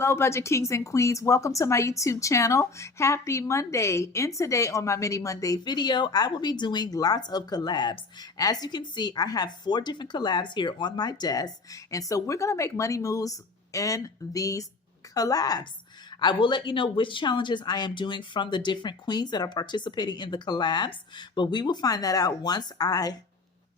Hello, Budget Kings and Queens. Welcome to my YouTube channel. Happy Monday. And today on my Mini Monday video, I will be doing lots of collabs. As you can see, I have 4 different collabs here on my desk. And so we're going to make money moves in these collabs. I will let you know which challenges I am doing from the different queens that are participating in the collabs. But we will find that out once I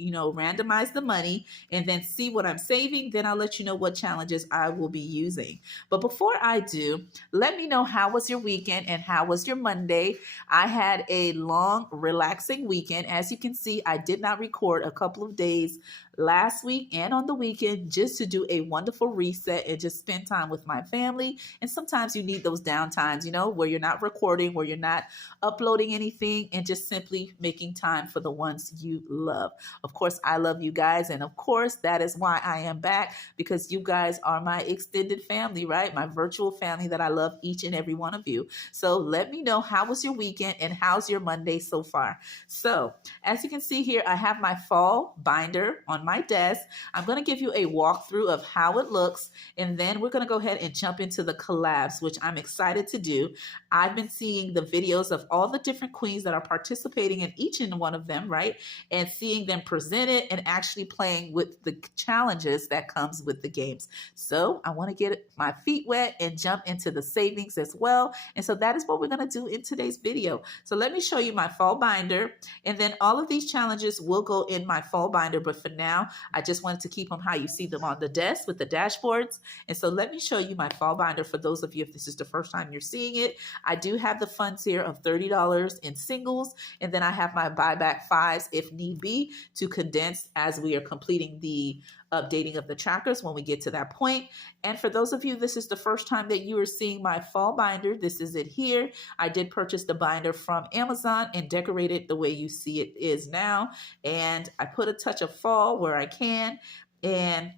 randomize the money and then see what I'm saving. Then I'll let you know what challenges I will be using. But before I do, let me know how was your weekend and how was your Monday. I had a long, relaxing weekend. As you can see, I did not record a couple of days last week and on the weekend just to do a wonderful reset and just spend time with my family. And sometimes you need those downtimes, where you're not recording, where you're not uploading anything, and just simply making time for the ones you love. Of course, I love you guys. And of course, that is why I am back, because you guys are my extended family, right? My virtual family that I love each and every one of you. So let me know, how was your weekend and how's your Monday so far? So as you can see here, I have my fall binder on my desk. I'm going to give you a walkthrough of how it looks, and then we're going to go ahead and jump into the collabs, which I'm excited to do. I've been seeing the videos of all the different queens that are participating in each and one of them, right? And seeing them present it and actually playing with the challenges that comes with the games. So I want to get my feet wet and jump into the savings as well. And so that is what we're going to do in today's video. So let me show you my fall binder, and then all of these challenges will go in my fall binder. But for now, I just wanted to keep them how you see them on the desk with the dashboards. And so let me show you my fall binder for those of you, if this is the first time you're seeing it. I do have the funds here of $30 in singles, and then I have my buyback 5s if need be to condense as we are completing the updating of the trackers when we get to that point. And for those of you, this is the first time that you are seeing my fall binder. This is it here. I did purchase the binder from Amazon and decorate it the way you see it is now. And I put a touch of fall where I can. And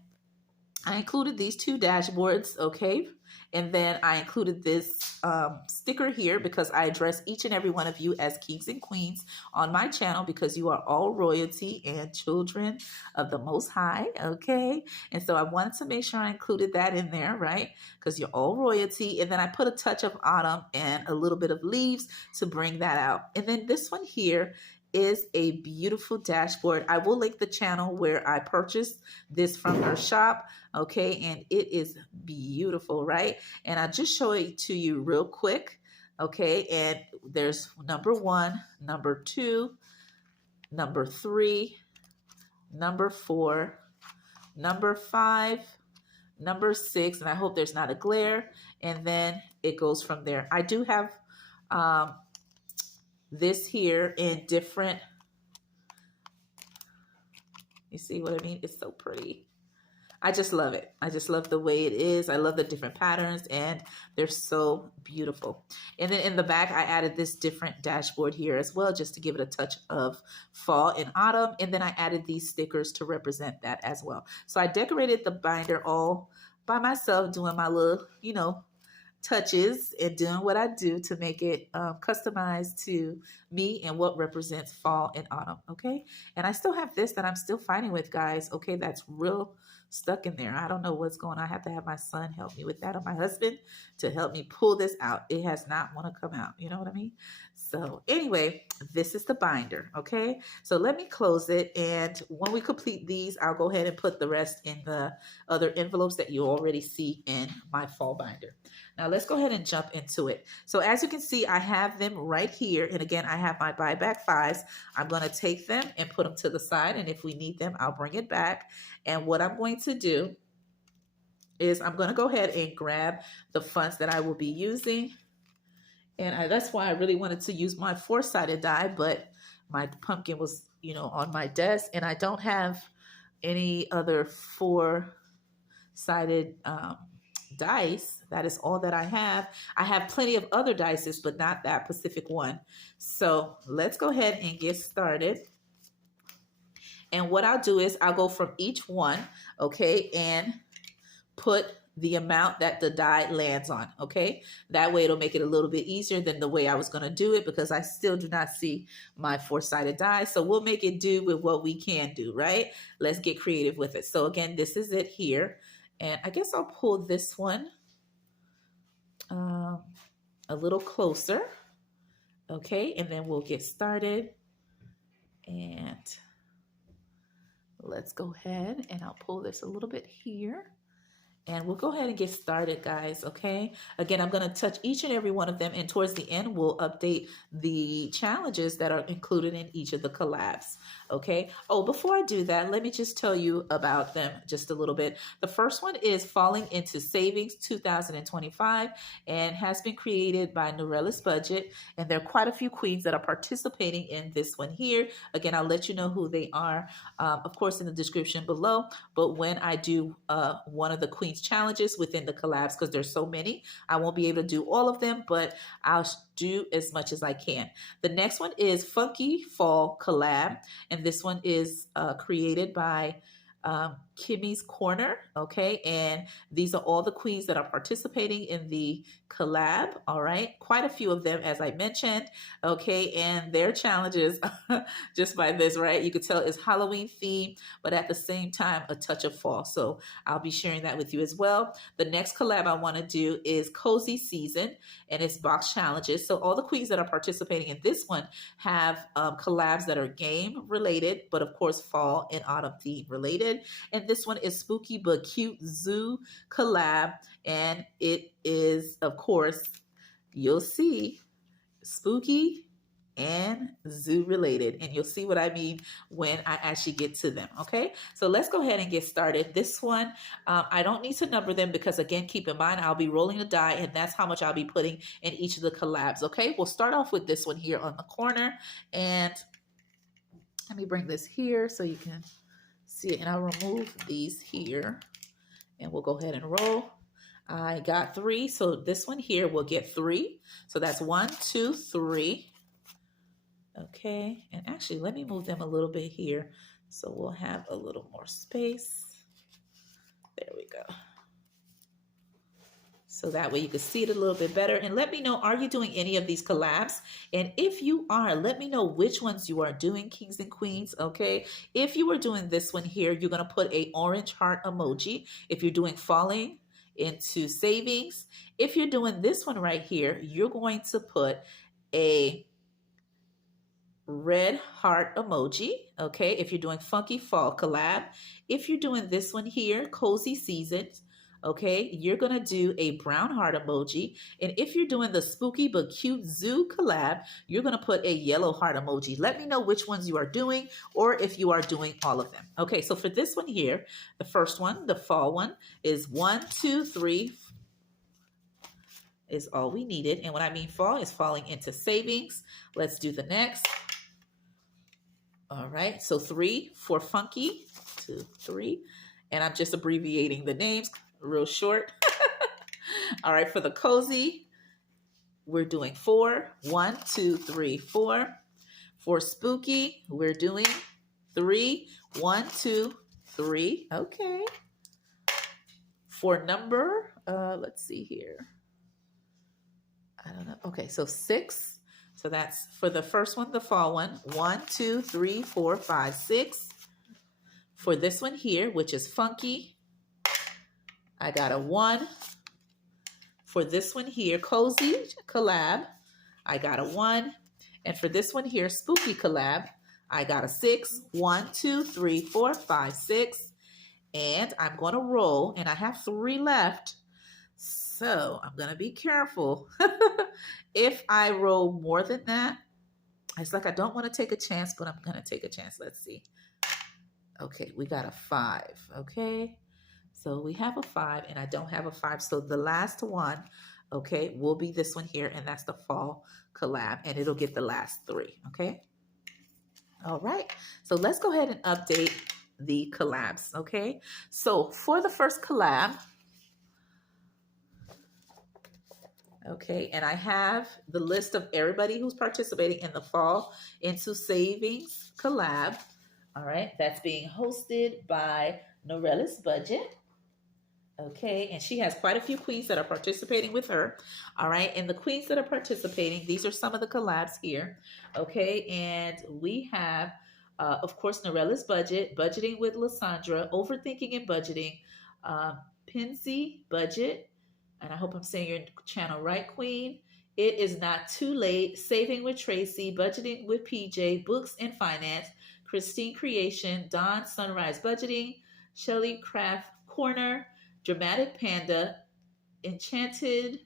I included these 2 dashboards, okay? And then I included this sticker here because I address each and every one of you as kings and queens on my channel, because you are all royalty and children of the Most High, okay? And so I wanted to make sure I included that in there, right? Because you're all royalty. And then I put a touch of autumn and a little bit of leaves to bring that out. And then this one here is a beautiful dashboard. I will link the channel where I purchased this from her shop, okay? And it is beautiful, right? And I'll just show it to you real quick, okay? And there's number 1, number 2, number 3, number 4, number 5, number 6, and I hope there's not a glare, and then it goes from there. I do have this here in different, you see what I mean? It's so pretty. I just love it. I just love the way it is. I love the different patterns, and they're so beautiful. And then in the back, I added this different dashboard here as well, just to give it a touch of fall and autumn. And then I added these stickers to represent that as well. So I decorated the binder all by myself, doing my little, touches and doing what I do to make it customized to me and what represents fall and autumn, okay? And I still have this that I'm still fighting with, guys, okay? That's real stuck in there. I don't know what's going on. I have to have my son help me with that, or my husband to help me pull this out. It has not want to come out, you know what I mean? So anyway, this is the binder, okay? So let me close it, and when we complete these, I'll go ahead and put the rest in the other envelopes that you already see in my fall binder. Now let's go ahead and jump into it. So as you can see, I have them right here. And again, I have my buyback 5s. I'm going to take them and put them to the side. And if we need them, I'll bring it back. And what I'm going to do is I'm going to go ahead and grab the funds that I will be using. And that's why I really wanted to use my 4-sided die, but my pumpkin was, on my desk, and I don't have any other 4-sided dice. That is all that I have. I have plenty of other dices, but not that specific one. So let's go ahead and get started. And what I'll do is I'll go from each one, okay, and put the amount that the die lands on, okay? That way it'll make it a little bit easier than the way I was going to do it, because I still do not see my 4-sided die. So we'll make it do with what we can do, right? Let's get creative with it. So again, this is it here. And I guess I'll pull this one a little closer. Okay, and then we'll get started. And let's go ahead and I'll pull this a little bit here. And we'll go ahead and get started, guys, okay? Again, I'm going to touch each and every one of them, and towards the end, we'll update the challenges that are included in each of the collabs, okay? Oh, before I do that, let me just tell you about them just a little bit. The first one is Falling into Savings 2025 and has been created by Norella's Budget, and there are quite a few queens that are participating in this one here. Again, I'll let you know who they are, of course, in the description below, but when I do one of the queens challenges within the collabs, because there's so many, I won't be able to do all of them, but I'll do as much as I can. The next one is Funky Fall Collab, and this one is created by Kimmy's Corner, okay? And these are all the queens that are participating in the collab, all right? Quite a few of them, as I mentioned, okay? And their challenges, just by this, right? You could tell is Halloween themed, but at the same time, a touch of fall. So I'll be sharing that with you as well. The next collab I want to do is Cozy Season, and it's box challenges. So all the queens that are participating in this one have collabs that are game related, but of course, fall and autumn theme related. And this one is Spooky But Cute Zoo collab, and it is, of course, you'll see, spooky and zoo related, and you'll see what I mean when I actually get to them, okay? So let's go ahead and get started. This one, I don't need to number them because, again, keep in mind, I'll be rolling the die, and that's how much I'll be putting in each of the collabs, okay? We'll start off with this one here on the corner, and let me bring this here so you can see it, and I'll remove these here, and we'll go ahead and roll. I got 3, so this one here will get 3. So that's 1, 2, 3. Okay, and actually, let me move them a little bit here so we'll have a little more space. There we go. So that way you can see it a little bit better. And let me know, are you doing any of these collabs? And if you are, let me know which ones you are doing, kings and queens, okay? If you are doing this one here, you're going to put a orange heart emoji. If you're doing Falling into Savings, if you're doing this one right here, you're going to put a red heart emoji, okay? If you're doing Funky Fall Collab, if you're doing this one here, Cozy Seasons, okay, you're gonna do a brown heart emoji. And if you're doing the Spooky But Cute Zoo collab, you're gonna put a yellow heart emoji. Let me know which ones you are doing, or if you are doing all of them. Okay, so for this one here, the first one, the fall one, is 1, 2, 3 is all we needed. And when I mean fall, is Falling into Savings. Let's do the next. All right, so 3 for Funky, 2, 3. And I'm just abbreviating the names real short. All right, for the Cozy, we're doing 4. 1, 2, 3, 4. For Spooky, we're doing 3. 1, 2, 3. Okay. For number, let's see here. I don't know. Okay, so 6. So that's for the first one, the fall one. 1, 2, 3, 4, 5, 6. For this one here, which is Funky, I got a 1. For this one here, Cozy Collab, I got a 1. And for this one here, Spooky Collab, I got a 6. 1, 2, 3, 4, 5, 6. And I'm going to roll, and I have 3 left. So I'm going to be careful. If I roll more than that, it's like I don't want to take a chance, but I'm going to take a chance. Let's see. Okay, we got a 5. Okay. So we have a 5, and I don't have a 5. So the last one, okay, will be this one here, and that's the fall collab, and it'll get the last 3, okay? All right, so let's go ahead and update the collabs, okay? So for the first collab, okay, and I have the list of everybody who's participating in the Fall into Savings collab, all right? That's being hosted by Norella's Budget. Okay, and she has quite a few queens that are participating with her. All right, and the queens that are participating, these are some of the collabs here. Okay, and we have, of course, Norella's Budget, Budgeting with Lysandra, Overthinking and Budgeting, Pinsy Budget, and I hope I'm saying your channel right, Queen. It Is Not Too Late, Saving with Tracy, Budgeting with PJ, Books and Finance, Christine Creation, Dawn Sunrise Budgeting, Shelly Craft Corner, Dramatic Panda, Enchanted,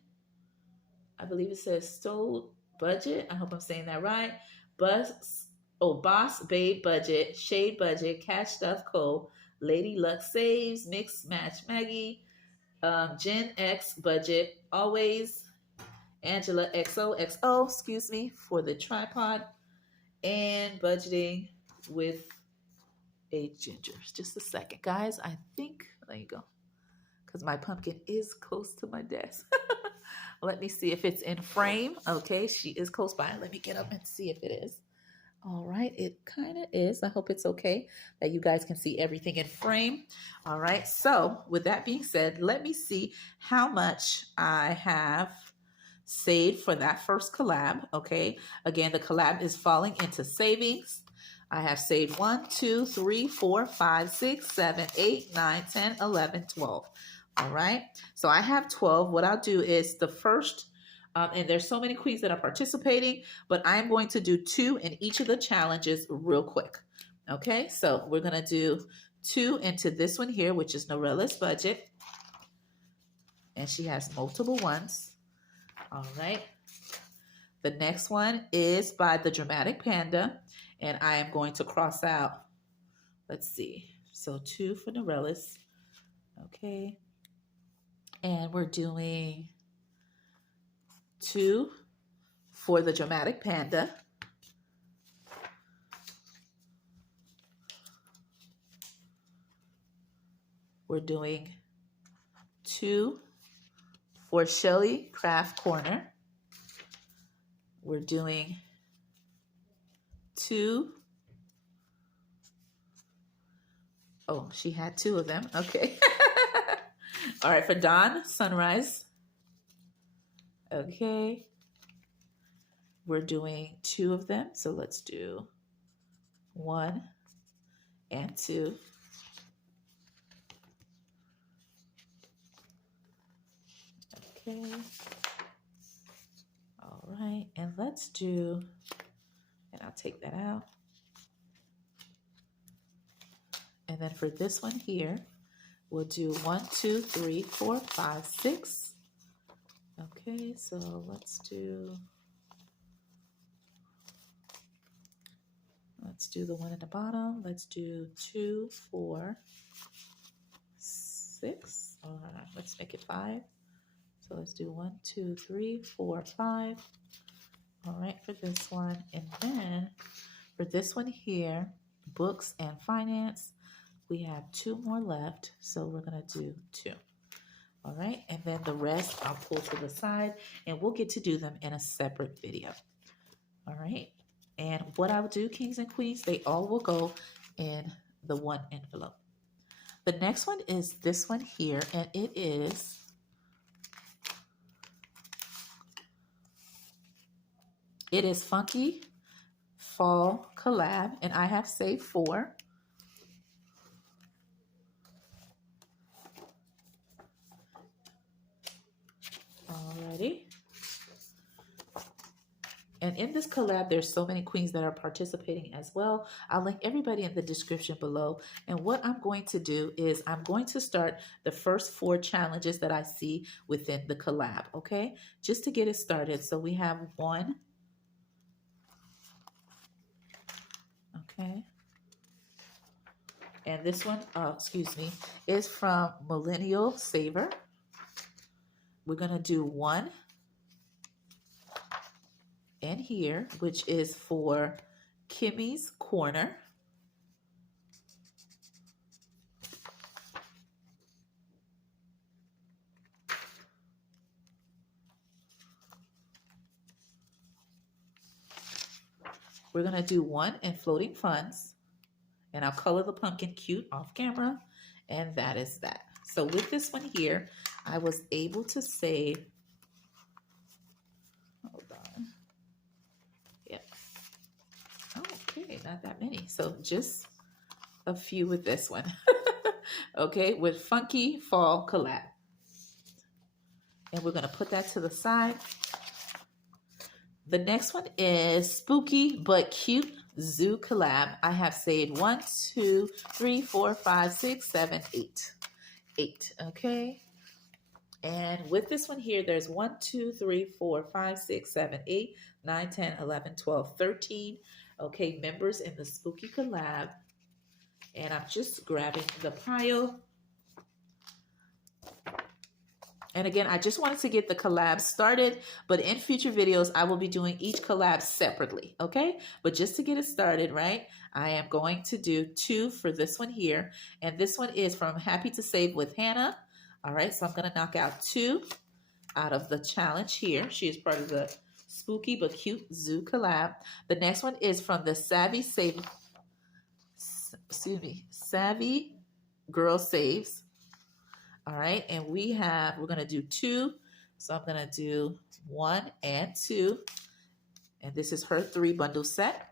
I believe it says Stole Budget. I hope I'm saying that right. Boss Babe Budget, Shade Budget, Cash Stuff Co., Lady Luck Saves, Mix Match Maggie, Gen X Budget, Always, Angela XOXO, excuse me, for the tripod, and Budgeting with a Ginger. Just a second, guys. I think, there you go, because my pumpkin is close to my desk. Let me see if it's in frame. Okay, she is close by. Let me get up and see if it is. All right, it kind of is. I hope it's okay that you guys can see everything in frame. All right, so with that being said, let me see how much I have saved for that first collab. Okay, again, the collab is falling into savings. I have saved 1, 2, 3, 4, 5, 6, 7, 8, 9, 10, 11, 12. All right, so I have 12. What I'll do is the first, and there's so many queens that are participating, but I'm going to do 2 in each of the challenges real quick. Okay, so we're going to do 2 into this one here, which is Norella's Budget. And she has multiple ones. All right. The next one is by the Dramatic Panda. And I am going to cross out, let's see. So 2 for Norella's. Okay. And we're doing 2 for the Dramatic Panda. We're doing 2 for Shelly Craft Corner. We're doing 2. Oh, she had 2 of them. Okay. All right, for Dawn Sunrise. Okay. We're doing 2 of them. So let's do 1 and 2. Okay. All right. And let's do, and I'll take that out. And then for this one here, we'll do 1, 2, 3, 4, 5, 6. Okay, so let's do the one at the bottom. Let's do 2, 4, 6. All right, let's make it 5. So let's do 1, 2, 3, 4, 5. All right, for this one. And then for this one here, Books and Finance, we have 2 more left. So we're going to do 2. All right, and then the rest I'll pull to the side, and we'll get to do them in a separate video. All right, and what I'll do, kings and queens, they all will go in the one envelope. The next one is this one here, and it is Funky Fall Collab, and I have saved 4. Alrighty. And in this collab, there's so many queens that are participating as well. I'll link everybody in the description below. And what I'm going to do is I'm going to start the first 4 challenges that I see within the collab, okay? Just to get it started. So we have 1. Okay. And this one, excuse me, is from Millennial Saver. We're going to do 1 in here, which is for Kimmy's Corner. We're going to do 1 in Floating Funds. And I'll color the pumpkin cute off camera. And that is that. So with this one here, I was able to save, hold on. Yep. Okay, not that many. So just a few with this one. Okay, with Funky Fall Collab. And we're going to put that to the side. The next one is Spooky But Cute Zoo Collab. I have saved 1, 2, 3, 4, 5, 6, 7, 8. 8, okay? And with this one here, there's 1, 2, 3, 4, 5, 6, 7, 8, 9, 10, 11, 12, 13. Okay, members in the Spooky Collab. And I'm just grabbing the pile. And again, I just wanted to get the collab started, but in future videos, I will be doing each collab separately, okay? But just to get it started, right, I am going to do 2 for this one here. And this one is from Happy to Save with Hannah. All right, so I'm going to knock out 2 out of the challenge here. She is part of the Spooky But Cute Zoo collab. The next one is from the Savvy Girl Saves. All right, and we're going to do 2. So I'm going to do 1 and 2. And this is her 3 bundle set.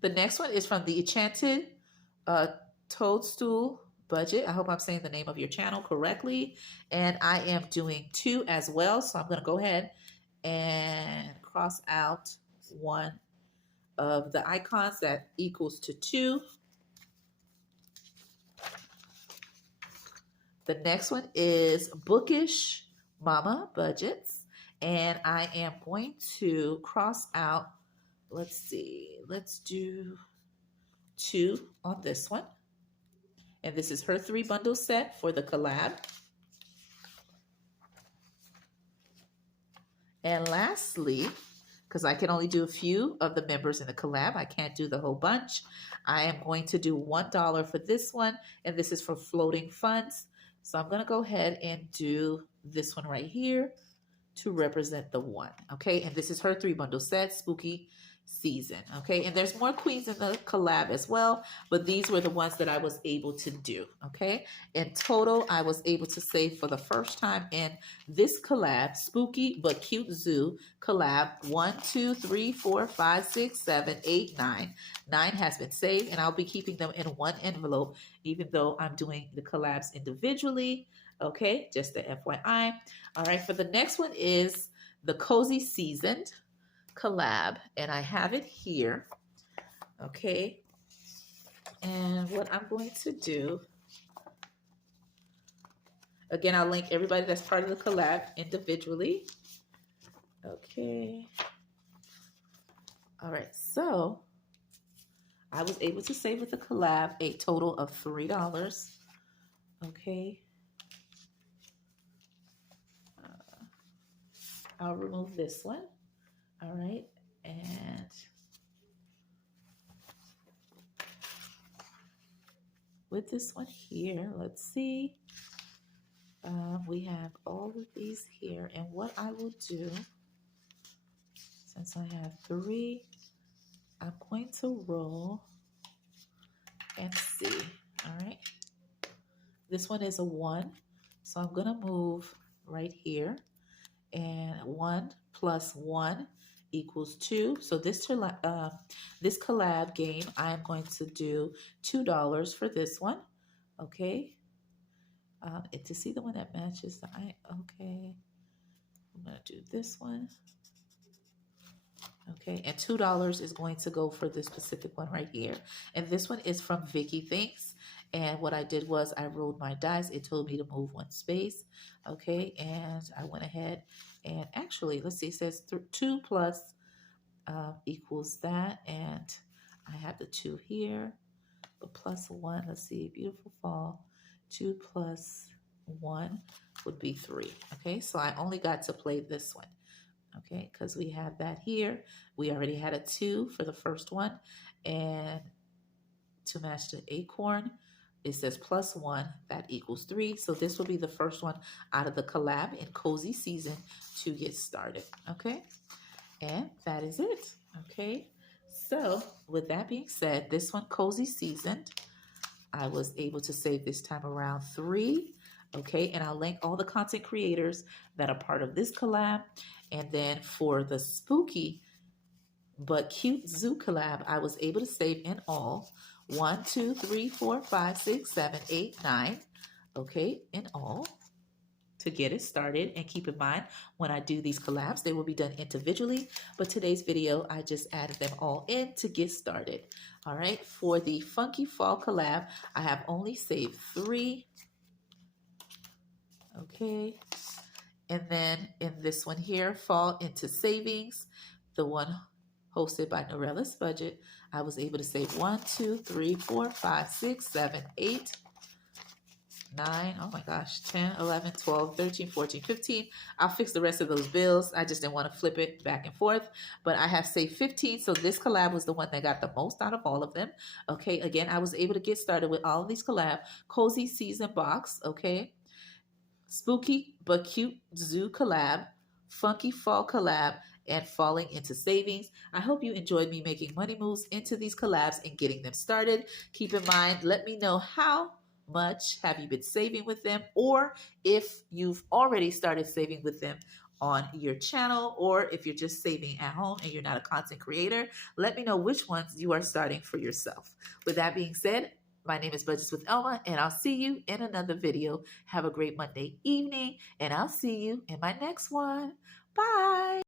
The next one is from the Enchanted Toadstool Budget. I hope I'm saying the name of your channel correctly. And I am doing 2 as well. So I'm going to go ahead and cross out 1 of the icons that equals to 2. The next one is Bookish Mama Budgets. And I am going to cross out, let's see, let's do 2 on this one. And this is her 3 bundle set for the collab. And lastly, because I can only do a few of the members in the collab, I can't do the whole bunch, I am going to do $1 for this one, and this is for floating funds. So I'm going to go ahead and do this one right here to represent the 1, okay? And this is her 3 bundle set, Spooky Season, okay? And there's more queens in the collab as well, but these were the ones that I was able to do, okay? In total, I was able to save for the first time in this collab, Spooky But Cute Zoo collab, 1, 2, 3, 4, 5, 6, 7, 8, 9. 9 has been saved, and I'll be keeping them in 1 envelope, even though I'm doing the collabs individually, okay? Just the FYI. All right, for the next one is the Cozy Seasoned collab, and I have it here, okay? And what I'm going to do, again, I'll link everybody that's part of the collab individually, okay? All right, so I was able to save with the collab a total of $3, okay? I'll remove this one. All right, and with this one here, let's see, we have all of these here, and what I will do, since I have 3, I'm going to roll and see. All right, this one is a 1, so I'm going to move right here, and 1 plus 1 equals 2. So this collab game, I am going to do $2 for this one, okay? And to see the one that matches the okay, I'm gonna do this one, okay? And $2 is going to go for this specific one right here. And this one is from Vicky Thinks. And what I did was I rolled my dice. It told me to move 1 space, okay? And I went ahead and actually, let's see, it says 2 plus equals that, and I have the 2 here, but plus 1, let's see, beautiful fall, 2 plus 1 would be 3, okay? So I only got to play this one, okay, because we have that here. We already had a 2 for the first one, and to match the acorn, it says plus 1, that equals 3. So this will be the first one out of the collab in Cozy Season to get started, okay? And that is it, okay? So with that being said, this one, Cozy Seasoned, I was able to save this time around 3, okay? And I'll link all the content creators that are part of this collab. And then for the Spooky But Cute Zoo collab, I was able to save in all 1, 2, 3, 4, 5, 6, 7, 8, 9, okay, in all to get it started. And keep in mind, when I do these collabs, they will be done individually. But today's video, I just added them all in to get started. All right, for the Funky Fall collab, I have only saved 3. Okay, and then in this one here, Fall into Savings, the one hosted by Norella's Budget, I was able to save 1, 2, 3, 4, 5, 6, 7, 8, 9, oh my gosh, 10, 11, 12, 13, 14, 15. I'll fix the rest of those bills. I just didn't want to flip it back and forth, but I have saved 15. So this collab was the one that got the most out of all of them. Okay, again, I was able to get started with all of these collab. Cozy Season Box, okay. Spooky but Cute Zoo collab, Funky Fall collab, and Falling into Savings. I hope you enjoyed me making money moves into these collabs and getting them started. Keep in mind, let me know how much have you been saving with them, or if you've already started saving with them on your channel, or if you're just saving at home and you're not a content creator, let me know which ones you are starting for yourself. With that being said, my name is Budgets with Elma, and I'll see you in another video. Have a great Monday evening, and I'll see you in my next one. Bye.